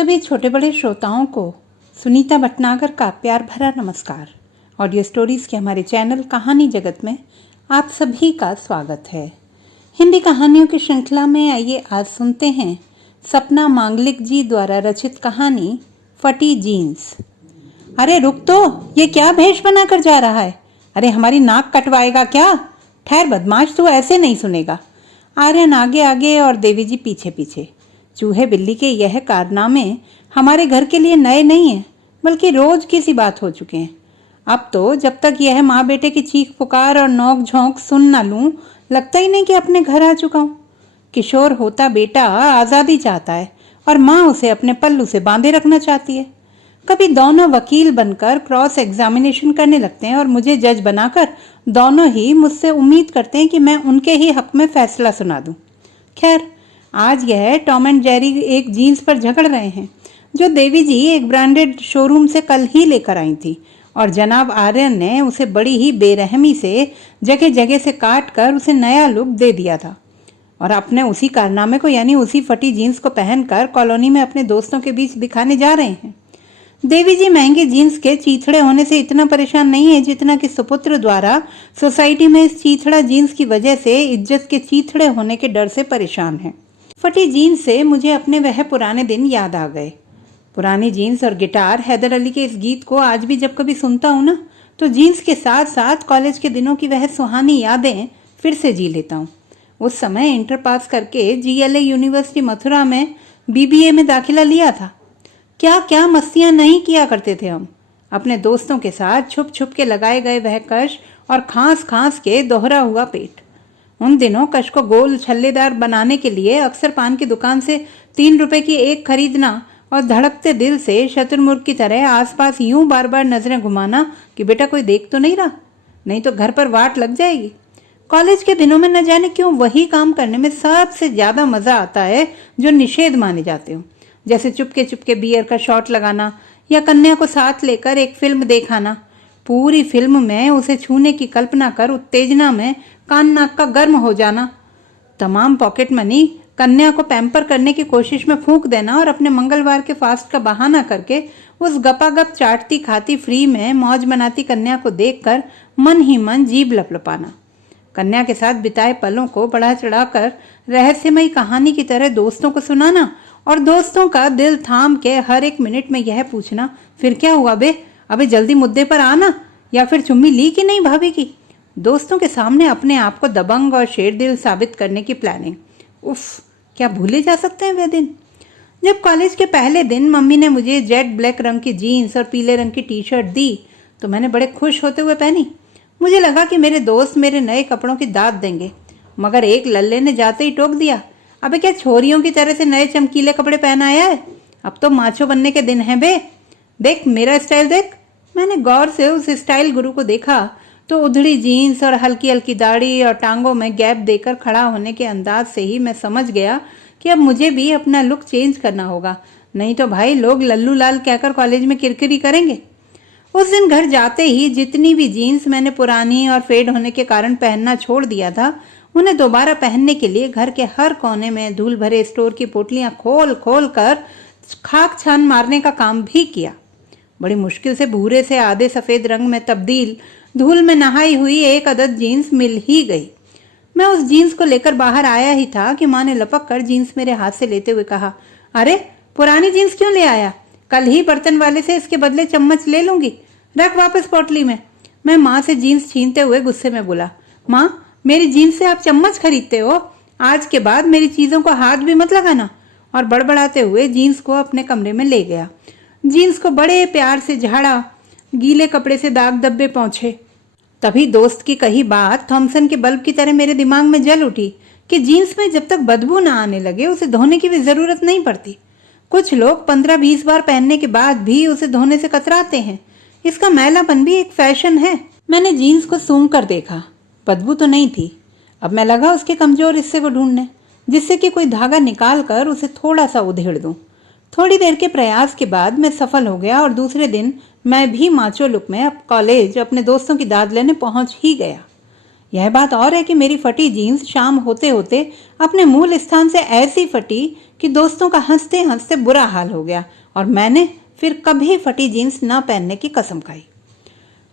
सभी छोटे बड़े श्रोताओं को सुनीता भटनागर का प्यार भरा नमस्कार। ऑडियो स्टोरीज के हमारे चैनल कहानी जगत में आप सभी का स्वागत है। हिंदी कहानियों की श्रृंखला में आइए आज सुनते हैं सपना मांगलिक जी द्वारा रचित कहानी फटी जीन्स। अरे रुक तो, ये क्या भेष बनाकर जा रहा है? अरे हमारी नाक कटवाएगा क्या? ठहर बदमाश, तू ऐसे नहीं सुनेगा। आर्यन आगे आगे और देवी जी पीछे पीछे। चूहे बिल्ली के यह कारनामे हमारे घर के लिए नए नहीं हैं, बल्कि रोज की सी बात हो चुके हैं। अब तो जब तक यह माँ बेटे की चीख पुकार और नोक झोंक सुन न लूं, लगता ही नहीं कि अपने घर आ चुका हूँ। किशोर होता बेटा आज़ादी चाहता है और माँ उसे अपने पल्लू से बांधे रखना चाहती है। कभी दोनों वकील बनकर क्रॉस एग्जामिनेशन करने लगते हैं और मुझे जज बनाकर दोनों ही मुझसे उम्मीद करते हैं कि मैं उनके ही हक में फैसला सुना दूं। खैर, आज यह टॉम एंड जेरी एक जीन्स पर झगड़ रहे हैं जो देवी जी एक ब्रांडेड शोरूम से कल ही लेकर आई थी, और जनाब आर्यन ने उसे बड़ी ही बेरहमी से जगह जगह से काट कर उसे नया लुक दे दिया था। और अपने उसी कारनामे को यानी उसी फटी जीन्स को पहनकर कॉलोनी में अपने दोस्तों के बीच दिखाने जा रहे हैं। देवी जी महंगे जीन्स के चीथड़े होने से इतना परेशान नहीं है जितना कि सुपुत्र द्वारा सोसाइटी में इस चीथड़ा जीन्स की वजह से इज्जत के चीथड़े होने के डर से परेशान है। फटी जीन्स से मुझे अपने वह पुराने दिन याद आ गए। पुरानी जीन्स और गिटार, हैदर अली के इस गीत को आज भी जब कभी सुनता हूँ ना, तो जीन्स के साथ साथ कॉलेज के दिनों की वह सुहानी यादें फिर से जी लेता हूँ। उस समय इंटर पास करके GLA यूनिवर्सिटी मथुरा में BBA में दाखिला लिया था। क्या क्या मस्तियाँ नहीं किया करते थे हम अपने दोस्तों के साथ। छुप छुप के लगाए गए वह कश और खांस खांस के दोहरा हुआ पेट। उन दिनों कश को गोल छल्लेदार बनाने के लिए अक्सर पान की दुकान से 3 रुपए की एक खरीदना और धड़कते दिल से शतुरमुर्ग की तरह आसपास यूं बार बार नजरें घुमाना कि बेटा कोई देख तो नहीं रहा, नहीं तो घर पर वाट लग जाएगी। कॉलेज के दिनों में न जाने क्यों वही काम करने में सबसे ज्यादा मजा आता है जो निषेध माने जाते हो, जैसे चुपके चुपके बियर का शॉट लगाना या कन्या को साथ लेकर एक फिल्म देखाना। पूरी फिल्म में उसे छूने की कल्पना कर उत्तेजना में कान नाक का गर्म हो जाना। तमाम पॉकेट मनी कन्या को पैम्पर करने की कोशिश में फूंक देना और अपने मंगलवार के फास्ट का बहाना करके उस गपागप चाटती खाती फ्री में मौज मनाती कन्या को देखकर मन ही मन जीभ लपलपाना। कन्या के साथ बिताए पलों को बढ़ा चढ़ाकर रहस्यमयी कहानी की तरह दोस्तों को सुनाना और दोस्तों का दिल थाम के हर एक मिनट में यह पूछना, फिर क्या हुआ बे, अबे जल्दी मुद्दे पर आना, या फिर चुम्मी ली कि नहीं भाभी की। दोस्तों के सामने अपने आप को दबंग और शेर दिल साबित करने की प्लानिंग। उफ, क्या भूले जा सकते हैं वे दिन। जब कॉलेज के पहले दिन मम्मी ने मुझे जेट ब्लैक रंग की जीन्स और पीले रंग की टी-शर्ट दी तो मैंने बड़े खुश होते हुए पहनी। मुझे लगा कि मेरे दोस्त मेरे नए कपड़ों की दाद देंगे, मगर एक लल्ले ने जाते ही टोक दिया, अबे क्या छोरियों की तरह से नए चमकीले कपड़े पहन आया है? अब तो माचो बनने के दिन है बे। देख मेरा स्टाइल देख। मैंने गौर से उस स्टाइल गुरु को देखा तो उधड़ी जीन्स और हल्की हल्की दाढ़ी और टांगों में गैप देकर खड़ा होने के अंदाज से ही मैं समझ गया कि अब मुझे भी अपना लुक चेंज करना होगा, नहीं तो भाई लोग लल्लू लाल कहकर कॉलेज में किरकिरी करेंगे। उस दिन घर जाते ही जितनी भी जीन्स मैंने पुरानी और फेड होने के कारण पहनना छोड़ दिया था, उन्हें दोबारा पहनने के लिए घर के हर कोने में धूल भरे स्टोर की पोटलियां खोल खोल कर खाक छान मारने का काम भी किया। बड़ी मुश्किल से भूरे से आधे सफेद रंग में तब्दील धूल में नहाई हुई एक अदद जीन्स मिल ही गई। मैं उस जीन्स को लेकर बाहर आया ही था कि माँ ने लपक कर जीन्स मेरे हाथ से लेते हुए कहा, अरे पुरानी जीन्स क्यों ले आया? कल ही बर्तन वाले से इसके बदले चम्मच ले लूंगी, रख वापस पोटली में। मैं माँ से जीन्स छीनते हुए गुस्से में बोला, माँ मेरी जीन्स से आप चम्मच खरीदते हो? आज के बाद मेरी चीजों को हाथ भी मत लगाना। और बड़बड़ाते हुए जीन्स को अपने कमरे में ले गया। जीन्स को बड़े प्यार से झाड़ा, गीले कपड़े से दाग धब्बे पहुंचे। तभी दोस्त की कही बात थॉमसन के बल्ब की तरह मेरे दिमाग में जल उठी कि जीन्स में जब तक बदबू ना आने लगे उसे धोने की भी जरूरत नहीं पड़ती। कुछ लोग 15-20 बार पहनने के बाद भी उसे धोने से कतराते हैं। इसका मैलापन भी एक फैशन है। मैंने जीन्स को सूंघ कर देखा, बदबू तो नहीं थी। अब मैं लगा उसके कमजोर हिस्से को ढूंढने, जिससे कि कोई धागा निकाल कर उसे थोड़ा सा उधेड़ दूं। थोड़ी देर के प्रयास के बाद मैं सफल हो गया और दूसरे दिन मैं भी माचो लुक में अब कॉलेज अपने दोस्तों की दाद लेने पहुंच ही गया। यह बात और है कि मेरी फटी जीन्स शाम होते होते अपने मूल स्थान से ऐसी फटी कि दोस्तों का हंसते हंसते बुरा हाल हो गया और मैंने फिर कभी फटी जीन्स न पहनने की कसम खाई।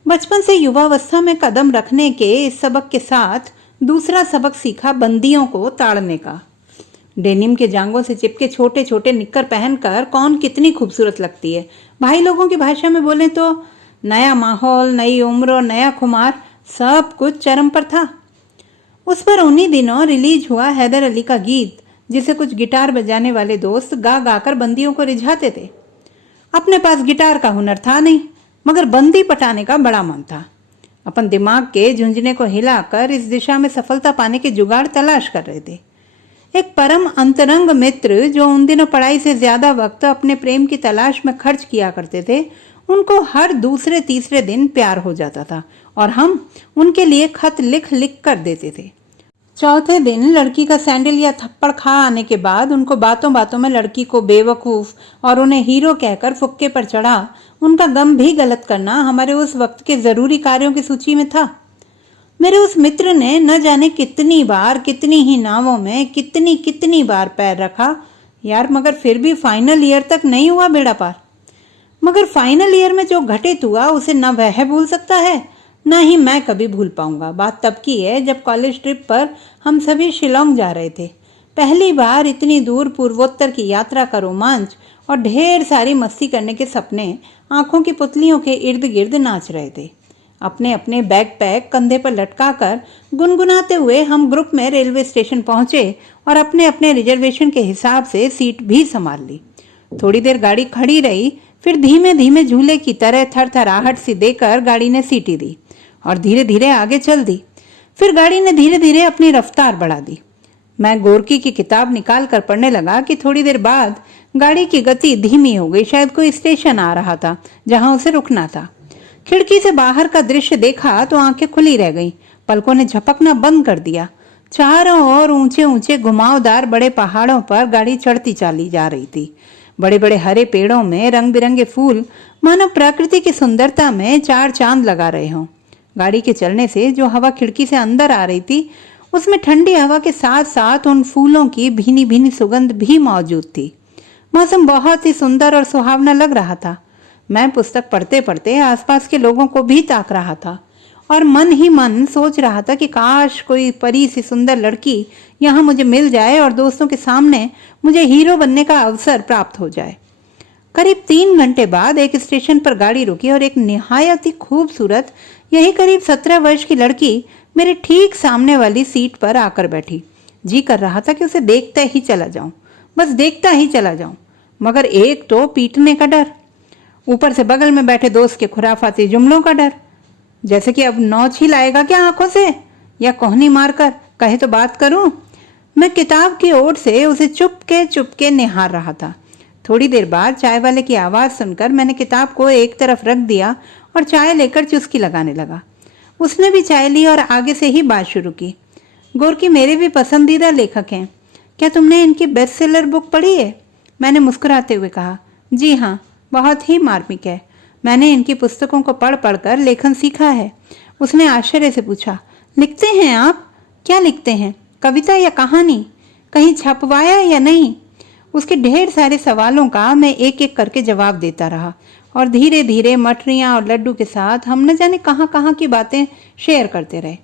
बचपन से युवावस्था में कदम रखने के इस सबक के साथ दूसरा सबक सीखा बंदियों को ताड़ने का। डेनिम के जांघों से चिपके छोटे छोटे निक्कर पहनकर कौन कितनी खूबसूरत लगती है। भाई लोगों की भाषा में बोले तो नया माहौल, नई उम्र और नया खुमार, सब कुछ चरम पर था। उस पर उन्हीं दिनों रिलीज हुआ हैदर अली का गीत, जिसे कुछ गिटार बजाने वाले दोस्त गा गाकर बंदियों को रिझाते थे। अपने पास गिटार का हुनर था नहीं, मगर बंदी पटाने का बड़ा मन था। अपन दिमाग के झुंझुने को हिलाकर इस दिशा में सफलता पाने के जुगाड़ तलाश कर रहे थे। एक परम अंतरंग मित्र जो उन दिनों पढ़ाई से ज्यादा वक्त अपने प्रेम की तलाश में खर्च किया करते थे, उनको हर दूसरे तीसरे दिन प्यार हो जाता था और हम उनके लिए खत लिख लिख कर देते थे। चौथे दिन लड़की का सैंडल या थप्पड़ खा आने के बाद उनको बातों बातों में लड़की को बेवकूफ और उन्हें हीरो कहकर फुक्के पर चढ़ा उनका गम भी गलत करना हमारे उस वक्त के जरूरी कार्यों की सूची में था। मेरे उस मित्र ने न जाने कितनी बार, कितनी ही नावों में, कितनी बार पैर रखा यार, मगर फिर भी फाइनल ईयर तक नहीं हुआ बेड़ा पार। मगर फाइनल ईयर में जो घटित हुआ उसे न वह भूल सकता है, न ही मैं कभी भूल पाऊंगा। बात तब की है जब कॉलेज ट्रिप पर हम सभी शिलोंग जा रहे थे। पहली बार इतनी दूर पूर्वोत्तर की यात्रा का रोमांच और ढेर सारी मस्ती करने के सपने आंखों की पुतलियों के इर्द गिर्द नाच रहे थे। अपने अपने बैग पैक कंधे पर लटकाकर गुनगुनाते हुए हम ग्रुप में रेलवे स्टेशन पहुंचे और अपने अपने रिजर्वेशन के हिसाब से सीट भी संभाल ली। थोड़ी देर गाड़ी खड़ी रही, फिर धीमे धीमे झूले की तरह थरथराहट सी देकर गाड़ी ने सीटी दी और धीरे धीरे आगे चल दी। फिर गाड़ी ने धीरे धीरे अपनी रफ्तार बढ़ा दी। मैं गोरकी की किताब निकाल कर पढ़ने लगा कि थोड़ी देर बाद गाड़ी की गति धीमी हो गई। शायद कोई स्टेशन आ रहा था जहां उसे रुकना था। खिड़की से बाहर का दृश्य देखा तो आंखें खुली रह गईं। पलकों ने झपकना बंद कर दिया। चारों ओर ऊंचे ऊंचे घुमावदार बड़े पहाड़ों पर गाड़ी चढ़ती चली जा रही थी। बड़े बड़े हरे पेड़ों में रंग बिरंगे फूल मानो प्रकृति की सुंदरता में चार चांद लगा रहे हों। गाड़ी के चलने से जो हवा खिड़की से अंदर आ रही थी, उसमें ठंडी हवा के साथ साथ उन फूलों की भीनी भीनी सुगंध भी मौजूद थी। मौसम बहुत ही सुंदर और सुहावना लग रहा था। मैं पुस्तक पढ़ते पढ़ते आसपास के लोगों को भी ताक रहा था और मन ही मन सोच रहा था कि काश कोई परी सी सुंदर लड़की यहाँ मुझे मिल जाए और दोस्तों के सामने मुझे हीरो बनने का अवसर प्राप्त हो जाए। करीब 3 घंटे बाद एक स्टेशन पर गाड़ी रुकी और एक निहायत ही खूबसूरत, यही करीब 17 वर्ष की लड़की मेरे ठीक सामने वाली सीट पर आकर बैठी। जी कर रहा था कि उसे देखते ही चला जाऊं, बस देखता ही चला जाऊं, मगर एक तो पीटने का डर, ऊपर से बगल में बैठे दोस्त के खुराफाती जुमलों का डर, जैसे कि अब नौच ही लाएगा क्या आंखों से या कोहनी मारकर कहे तो बात करूं। मैं किताब की ओर से उसे चुपके निहार रहा था। थोड़ी देर बाद चाय वाले की आवाज सुनकर मैंने किताब को एक तरफ रख दिया और चाय लेकर चुस्की लगाने लगा। उसने भी चाय ली और आगे से ही बात शुरू की। गोरकी मेरे भी पसंदीदा लेखक हैं, क्या तुमने इनकी बेस्ट सेलर बुक पढ़ी है? मैंने मुस्कुराते हुए कहा, जी हाँ, बहुत ही मार्मिक है। मैंने इनकी पुस्तकों को पढ़ पढ़कर लेखन सीखा है। उसने आश्चर्य से पूछा, लिखते हैं आप? क्या लिखते हैं, कविता या कहानी? कहीं छपवाया या नहीं? उसके ढेर सारे सवालों का मैं एक एक करके जवाब देता रहा और धीरे धीरे मठरियाँ और लड्डू के साथ हम न जाने कहाँ कहाँ की बातें शेयर करते रहे।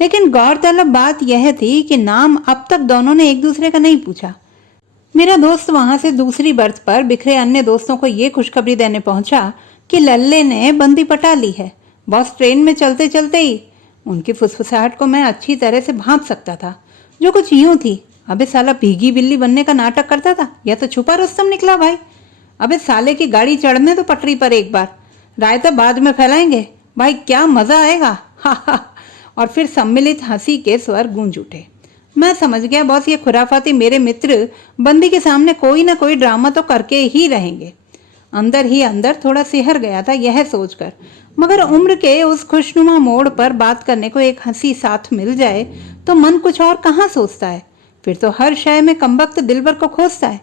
लेकिन गौरतलब बात यह थी कि नाम अब तक दोनों ने एक दूसरे का नहीं पूछा। मेरा दोस्त वहां से दूसरी बर्थ पर बिखरे अन्य दोस्तों को ये खुशखबरी देने पहुंचा कि लल्ले ने बंदी पटा ली है। बॉस ट्रेन में चलते चलते ही उनकी फुसफुसाहट को मैं अच्छी तरह से भांप सकता था, जो कुछ यूं थी, अबे साला भीगी बिल्ली बनने का नाटक करता था या तो छुपा रुस्तम निकला भाई। अबे साले की गाड़ी चढ़ने तो पटरी पर एक बार, रायता बाद में फैलाएंगे भाई, क्या मजा आएगा, हा हा। और फिर सम्मिलित हंसी के स्वर गूंज उठे। मैं समझ गया बॉस ये खुराफाती मेरे मित्र बंदी के सामने कोई ना कोई ड्रामा तो करके ही रहेंगे। अंदर ही अंदर थोड़ा सिहर गया था यह सोचकर, मगर उम्र के उस खुशनुमा मोड़ पर बात करने को एक हंसी साथ मिल जाए तो मन कुछ और कहाँ सोचता है, फिर तो हर शय में कमबख्त दिलबर को खोजता है।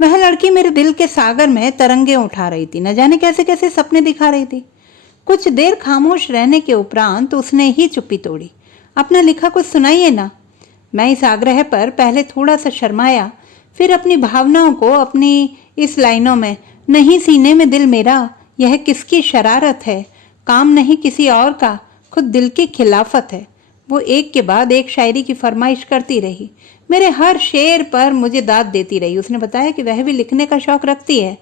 वह लड़की मेरे दिल के सागर में तरंगे उठा रही थी, न जाने कैसे कैसे सपने दिखा रही थी। कुछ देर खामोश रहने के उपरांत उसने ही चुप्पी तोड़ी। अपना लिखा कुछ सुनाइए ना। मैं इस आग्रह पर पहले थोड़ा सा शर्माया, फिर अपनी भावनाओं को अपनी इस लाइनों में, नहीं सीने में दिल मेरा, यह किसकी शरारत है, काम नहीं किसी और का, खुद दिल की खिलाफत है। वो एक के बाद एक शायरी की फरमाइश करती रही, मेरे हर शेर पर मुझे दाद देती रही। उसने बताया कि वह भी लिखने का शौक रखती है,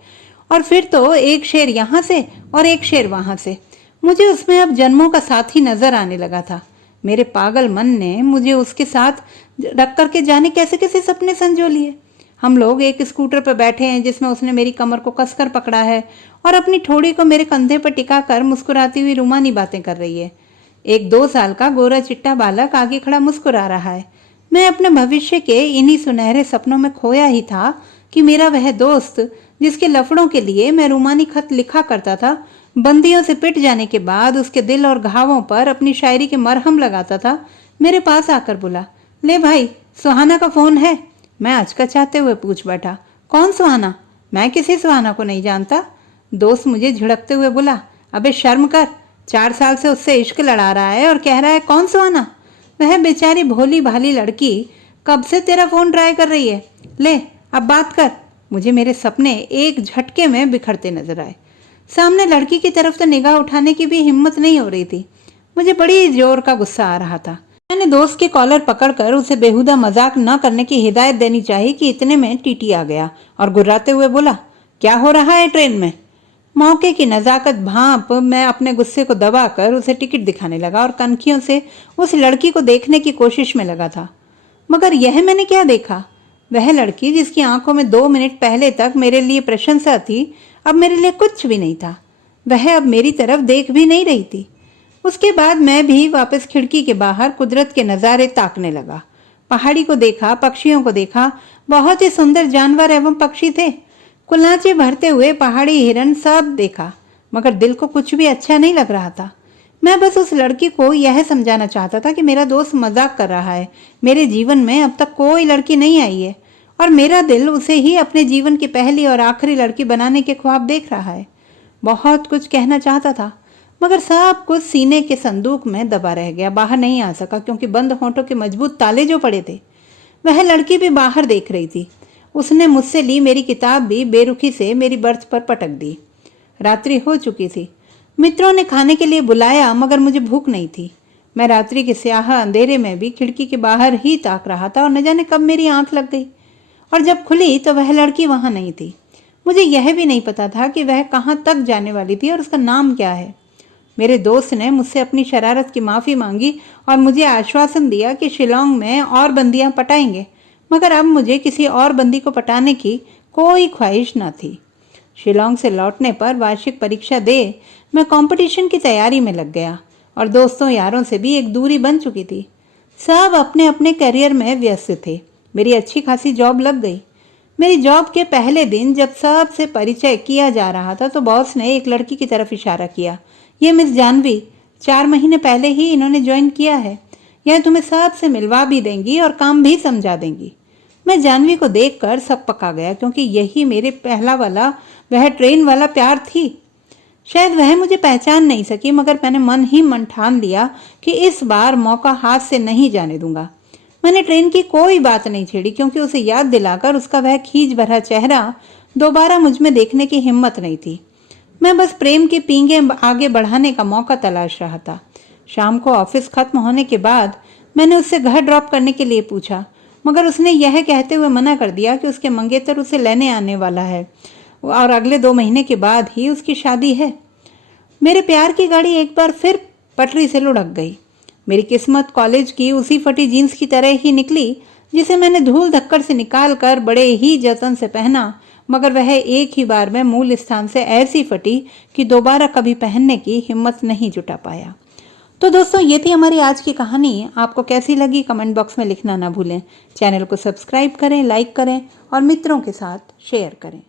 और फिर तो एक शेर यहाँ से और एक शेर वहां से। मुझे उसमें अब जन्मों का साथी नजर आने लगा था। मेरे पागल मन ने मुझे उसके साथ रख करके जाने कैसे कैसे सपने संजो लिए। हम लोग एक स्कूटर पर बैठे हैं जिसमें उसने मेरी कमर को कसकर पकड़ा है और अपनी ठोड़ी को मेरे कंधे पर टिकाकर मुस्कुराती हुई रूमानी बातें कर रही है। एक 2 साल का गोरा चिट्टा बालक आगे खड़ा मुस्कुरा रहा है। मैं अपने भविष्य के इन्हीं सुनहरे सपनों में खोया ही था कि मेरा वह दोस्त, जिसके लफड़ों के लिए मैं रूमानी खत लिखा करता था, बंदियों से पिट जाने के बाद उसके दिल और घावों पर अपनी शायरी के मरहम लगाता था, मेरे पास आकर बोला, ले भाई, सुहाना का फोन है। मैं अचकचाते हुए पूछ बैठा, कौन सुहाना? मैं किसी सुहाना को नहीं जानता। दोस्त मुझे झिड़कते हुए बोला, अबे शर्म कर, 4 साल से उससे इश्क लड़ा रहा है और कह रहा है कौन सुहाना? वह बेचारी भोली भाली लड़की कब से तेरा फोन ट्राई कर रही है, ले अब बात कर। मुझे मेरे सपने एक झटके में बिखरते नजर आए। सामने लड़की की तरफ तो निगाह उठाने की भी हिम्मत नहीं हो रही थी। मुझे बड़ी जोर का गुस्सा आ रहा था। मैंने दोस्त के कॉलर पकड़कर उसे बेहुदा मजाक न करने की हिदायत देनी चाहिए कि इतने में टीटी आ गया और गुर्राते हुए बोला, क्या हो रहा है ट्रेन में? मौके की नजाकत भांप मैं अपने गुस्से को दबाकर उसे टिकट दिखाने लगा और कनखियों से उस लड़की को देखने की कोशिश में लगा था। मगर यह मैंने क्या देखा? वह लड़की जिसकी आंखों में 2 मिनट पहले तक मेरे लिए प्रशंसा थी, अब मेरे लिए कुछ भी नहीं था। वह अब मेरी तरफ देख भी नहीं रही थी। उसके बाद मैं भी वापस खिड़की के बाहर कुदरत के नज़ारे ताकने लगा। पहाड़ी को देखा, पक्षियों को देखा, बहुत ही सुंदर जानवर एवं पक्षी थे। कुलाचे भरते हुए पहाड़ी हिरन सब देखा, मगर दिल को कुछ भी अच्छा नहीं लग रहा था। मैं बस उस लड़की को यह समझाना चाहता था कि मेरा दोस्त मजाक कर रहा है। मेरे जीवन में अब तक कोई लड़की नहीं आई है और मेरा दिल उसे ही अपने जीवन की पहली और आखिरी लड़की बनाने के ख्वाब देख रहा है। बहुत कुछ कहना चाहता था, मगर सब कुछ सीने के संदूक में दबा रह गया, बाहर नहीं आ सका क्योंकि बंद होंठों के मजबूत ताले जो पड़े थे। वह लड़की भी बाहर देख रही थी। उसने मुझसे ली मेरी किताब भी बेरुखी से मेरी बर्थ पर पटक दी। रात्रि हो चुकी थी। मित्रों ने खाने के लिए बुलाया, मगर मुझे भूख नहीं थी। मैं रात्रि के स्याह अंधेरे में भी खिड़की के बाहर ही ताक रहा था और न जाने कब मेरी आंख लग गई और जब खुली तो वह लड़की वहां नहीं थी। मुझे यह भी नहीं पता था कि वह कहाँ तक जाने वाली थी और उसका नाम क्या है। मेरे दोस्त ने मुझसे अपनी शरारत की माफ़ी मांगी और मुझे आश्वासन दिया कि शिलोंग में और बंदियां पटाएंगे, मगर अब मुझे किसी और बंदी को पटाने की कोई ख्वाहिश न थी। शिलोंग से लौटने पर वार्षिक परीक्षा दे मैं कंपटीशन की तैयारी में लग गया और दोस्तों यारों से भी एक दूरी बन चुकी थी। सब अपने अपने करियर में व्यस्त थे। मेरी अच्छी खासी जॉब लग गई। मेरी जॉब के पहले दिन जब सबसे परिचय किया जा रहा था तो बॉस ने एक लड़की की तरफ इशारा किया, ये मिस जानवी, 4 महीने पहले ही इन्होंने ज्वाइन किया है। यह तुम्हें सबसे मिलवा भी देंगी और काम भी समझा देंगी। मैं जानवी को देखकर सब पका गया क्योंकि यही मेरे पहला वाला वह ट्रेन वाला प्यार थी। शायद वह मुझे पहचान नहीं सकी, मगर मैंने मन ही मन ठान लिया कि इस बार मौका हाथ से नहीं जाने दूंगा। मैंने ट्रेन की कोई बात नहीं छेड़ी क्योंकि उसे याद दिलाकर उसका वह खींच भरा चेहरा दोबारा मुझ में देखने की हिम्मत नहीं थी। मैं बस प्रेम के पींगे आगे बढ़ाने का मौका तलाश रहा था। शाम को ऑफिस खत्म होने के बाद मैंने उससे घर ड्रॉप करने के लिए पूछा, मगर उसने यह कहते हुए मना कर दिया कि उसके मंगेतर उसे लेने आने वाला है और अगले 2 महीने के बाद ही उसकी शादी है। मेरे प्यार की गाड़ी एक बार फिर पटरी से लुढ़क गई। मेरी किस्मत कॉलेज की उसी फटी जीन्स की तरह ही निकली जिसे मैंने धूल धक्कड़ से निकाल कर बड़े ही जतन से पहना, मगर वह एक ही बार में मूल स्थान से ऐसी फटी कि दोबारा कभी पहनने की हिम्मत नहीं जुटा पाया। तो दोस्तों, ये थी हमारी आज की कहानी। आपको कैसी लगी कमेंट बॉक्स में लिखना ना भूलें। चैनल को सब्सक्राइब करें, लाइक करें और मित्रों के साथ शेयर करें।